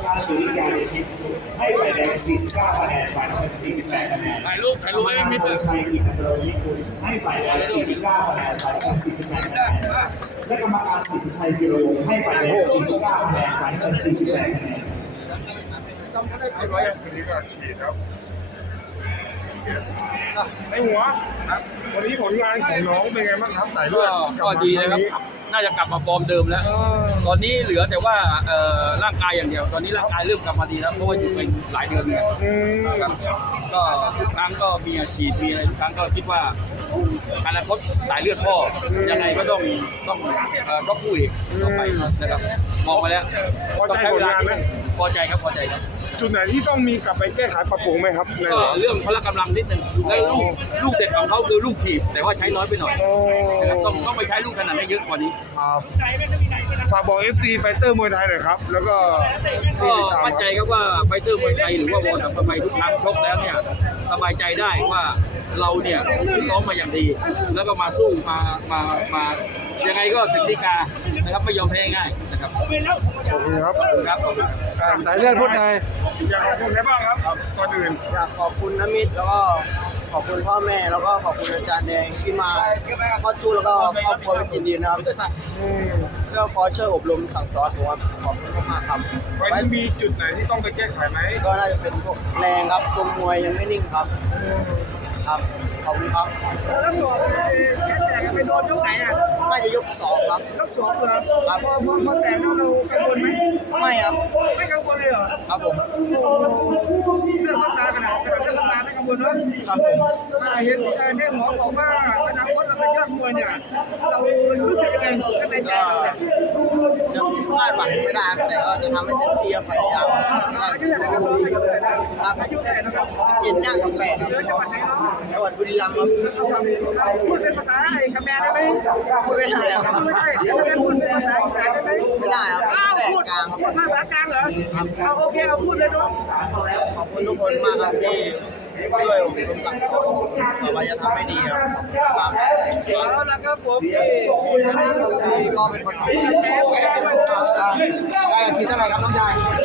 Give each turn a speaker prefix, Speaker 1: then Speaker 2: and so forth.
Speaker 1: การสุริยาเดชิตให้ฝ่ายแดง49คะแนนฝ่ายน้ำเงิน48คะแนน
Speaker 2: ถ่ายรูปให้มิดเลย
Speaker 1: ชัยกิจกรวิกุลให้ฝ่ายแดง49คะแนนฝ่ายน้ำเงิน48คะแนนและกรรมการสินชัยจิรวงศ์ให้ฝ่ายแดง49คะแนนฝ่ายน้ำเงิน48คะแนน
Speaker 3: วันนี้ก็ฉีดครับในหัวครับวันนี้ผลงานของน้องเป็นไงบ้างครับสายเลือด
Speaker 2: ก็ดีนะครับน่าจะกลับมาฟอร์มเดิมแล้วตอนนี้เหลือแต่ว่าร่างกายอย่างเดียวตอนนี้ร่างกายเริ่มกลับมาดีแล้วเพราะว่าอยู่เป็นหลายเดือนเนี่ยครับก็ทุกครั้งก็มีอาชีพมีอะไรทุกครั้งก็คิดว่าอนาคตสายเลือดพ่อยังไงก็ต้องพูดอีกต่อไปนะครับมองไปแล้ว
Speaker 3: พอใจผลงานไหม
Speaker 2: พอใจครับพอใจครับ
Speaker 3: จุดไหนที่ต้องมีกลับไปแก้ไขปรับปรุงไหมครับ
Speaker 2: ก็เรื่องพละกำลังนิดนึงแล้วลูกเด็ดของเขาคือลูกถีบแต่ว่าใช้น้อยไปหน่อยนะครับต้องไปใช้ลูกขนาดให้เยอะกว่านี้
Speaker 3: ฝากบอก FC ไฟเตอร์มวยไทยหน่อยครับแล้วก็
Speaker 2: มั่นใจครับว่าไฟเตอร์มวยไทยหรือว่าวอร์สัมภ์ทุกครั้งชกแล้วเนี่ยสบายใจได้ว่าเราเนี่ยฝึกซ้อมมาอย่างดีแล้วก็มาสู้มายังไงก็ถึงฎีกานะครับไม่ยอมแพ้ง่ายนะครับ
Speaker 3: ขอบคุณครับ
Speaker 2: ครับ
Speaker 3: สายเลือดพูดไงอยากขอบคุณใครบ้างครับก่อนอื่น
Speaker 4: อยากขอบคุณน้ำมิตรแล้วก็ขอบคุณพ่อแม่แล้วก็ขอบคุณอาจารย์แดงที่มาพ่อจูแล้วก็ครอบครัวเป็นยินดีนะครับก็ขอช่วยอบรมสั่งสอนผมว่าขอบคุณมากครับ
Speaker 3: ไว้มีจุดไหนที่ต้องไปแก้ไขไหม
Speaker 4: ก็น่าจะเป็นพวกแรงครับทรงมวยยังไม่นิ่งครับครับขอบคุณครับ
Speaker 5: แล้วหนูไปโดนยกไหนอ่ะ
Speaker 4: น่าจะยก2ครับ
Speaker 5: ยก2เหรอ
Speaker 4: ครับ
Speaker 5: พอแต่เรากังวลไหม
Speaker 4: ไม่ครับ
Speaker 5: ไม่กังวลเลยเหรอ
Speaker 4: ครับผม
Speaker 5: เรื่องสัปดาห์ขนาดเรื่องสัปดาห์ไม่กังวลเลย
Speaker 4: ครับผม
Speaker 5: เห็นเนี่ยหมอบอกว่าอนาคตเราเป็นยอดมวยเนี่ยเรารู้สึกยังไงก็ในใจ
Speaker 4: ยังคาดหวังไม่ได้แต่ก็จะทำให้เต็มที่พยายาม
Speaker 5: ครับอายุเท่าไหร่นะครับ
Speaker 4: 17ย่าง18ครับ
Speaker 5: จังหวัดไหนเนาะ
Speaker 4: จังหวัดบุรีรัมย์ครับ
Speaker 5: พูดเป็นภาษาไอ้คำแมนได้ไหม
Speaker 4: พูดไม่ได้ครับ
Speaker 5: ไม่ได้แล้วจะพูดเป็นภาษาอีสานได้ไหม
Speaker 4: ไม่ได้ครับแต่กลาง
Speaker 5: พูดภาษากลางเหรอเอาโอเคเอาพูดเลยเนาะ
Speaker 4: ขอบคุณทุกคนมากครับที่ช่วยอบรมสั่งสอนต่อไปจะทำให้ดีครับขอบคุณครับ
Speaker 5: เอาละครับผม
Speaker 4: ก็เป็นภาษาได้อาชีพเท่าไหร่ครับน้องชาย